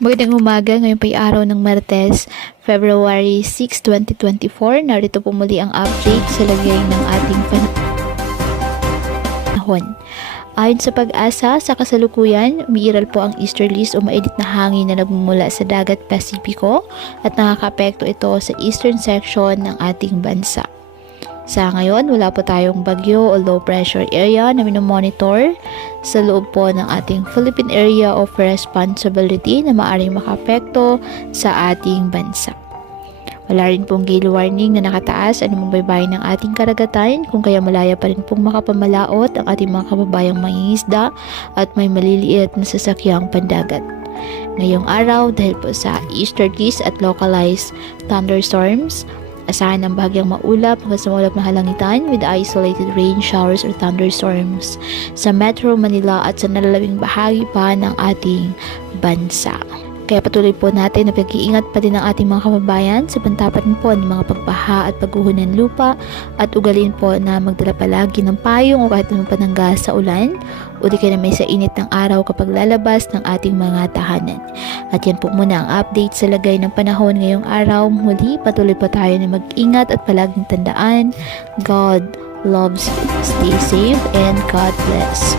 Magandang umaga, ngayon po ay araw ng Martes, February 6, 2024. Narito po muli ang update sa lagay ng ating panahon. Ayon sa Pag-asa, sa kasalukuyan, umiiral po ang easterlies o mainit na hangin na nagmumula sa dagat Pasipiko at nakakaapekto ito sa eastern section ng ating bansa. Sa ngayon, wala po tayong bagyo o low pressure area na minomonitor sa loob po ng ating Philippine Area of Responsibility na maaaring makaapekto sa ating bansa. Wala rin pong gale warning na nakataas anumang baybayin ng ating karagatan, kung kaya malaya pa rin pong makapamalaot ang ating mga kababayang mangingisda at may maliliit na sasakyang pandagat. Ngayong araw, dahil po sa easterlies at localized thunderstorms, asahan ang bahagyang maulap hanggang sa maulap na halangitan with isolated rain showers or thunderstorms sa Metro Manila at sa nalalabing bahagi pa ng ating bansa. Kaya patuloy po natin na pag-iingat pa din ang ating mga kababayan sa pantapan po ng mga pagbaha at pagguho ng lupa at ugalin po na magdala palagi ng payong o kahit anong panangga sa ulan o di kaya na may sa init ng araw kapag lalabas ng ating mga tahanan. At yan po muna ang update sa lagay ng panahon ngayong araw. Muli, patuloy po tayo na mag-ingat at palaging tandaan, God loves you. Stay safe and God bless.